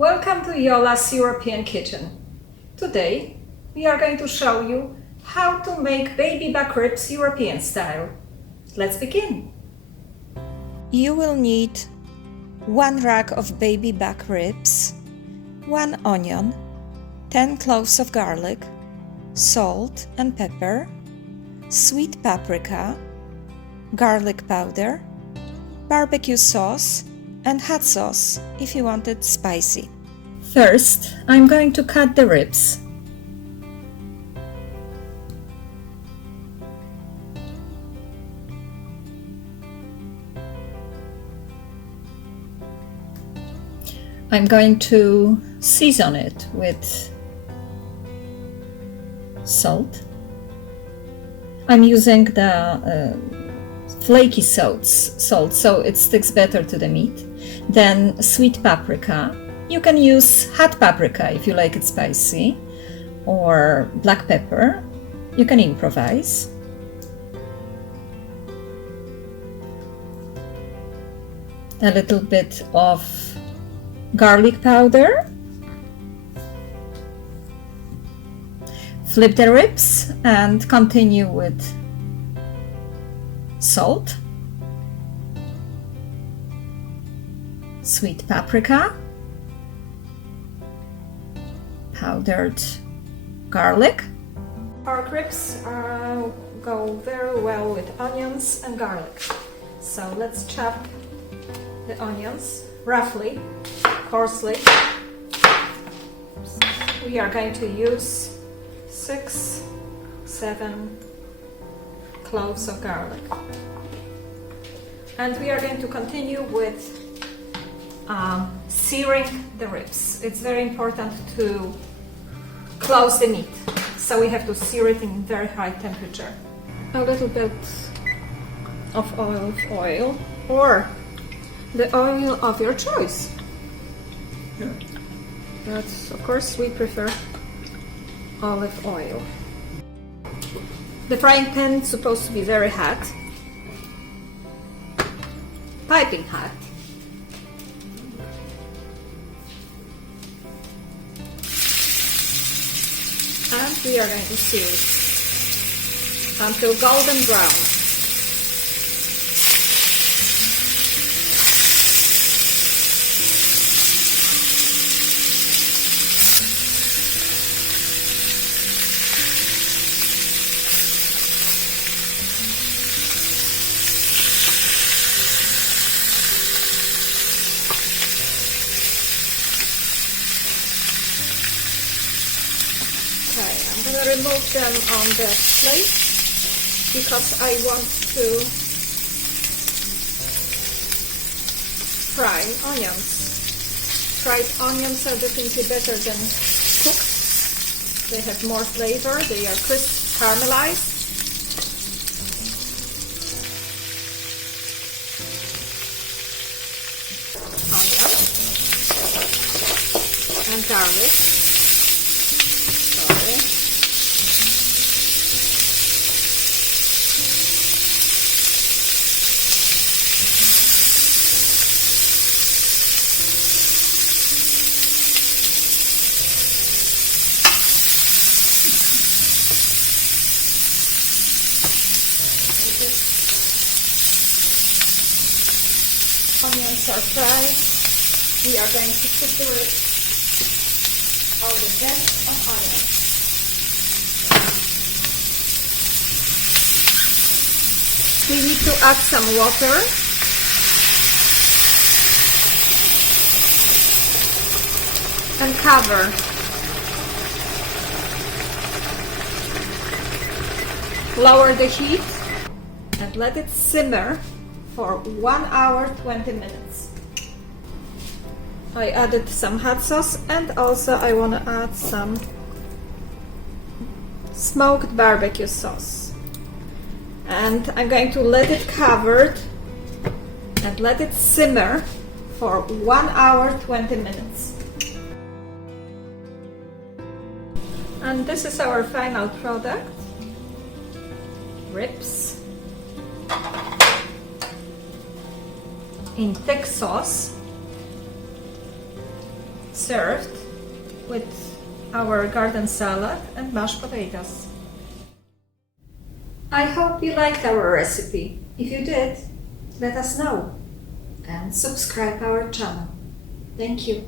Welcome to Yola's European Kitchen. Today we are going to show you how to make baby back ribs European style. Let's begin. You will need 1 rack of baby back ribs, 1 onion, 10 cloves of garlic, salt and pepper, sweet paprika, garlic powder, barbecue sauce, and hot sauce if you want it spicy. First, I'm going to cut the ribs. I'm going to season it with salt. I'm using the flaky salt so it sticks better to the meat. Then sweet paprika. You can use hot paprika if you like it spicy, or black pepper. You can improvise. A little bit of garlic powder. Flip the ribs and continue with salt, sweet paprika, powdered garlic. Pork ribs go very well with onions and garlic. So let's chop the onions roughly, coarsely. We are going to use 6-7 cloves of garlic. And we are going to continue with searing the ribs. It's very important to close the meat, so we have to sear it in very high temperature. A little bit of olive oil, or the oil of your choice. But of course we prefer olive oil. The frying pan is supposed to be very hot, piping hot. And we are going to sear it until golden brown. I'm going to remove them on the plate because I want to fry onions. Fried onions are definitely better than cooked. They have more flavor, they are crisp, caramelized. Onion and garlic. Onions are fried. We are going to put all the zest of onions. We need to add some water. And cover. Lower the heat and let it simmer for 1 hour 20 minutes. I added some hot sauce, and also I want to add some smoked barbecue sauce. And I'm going to let it covered and let it simmer for 1 hour 20 minutes. And this is our final product. Ribs in thick sauce. served with our garden salad and mashed potatoes. I hope you liked our recipe. If you did, let us know and subscribe our channel. Thank you.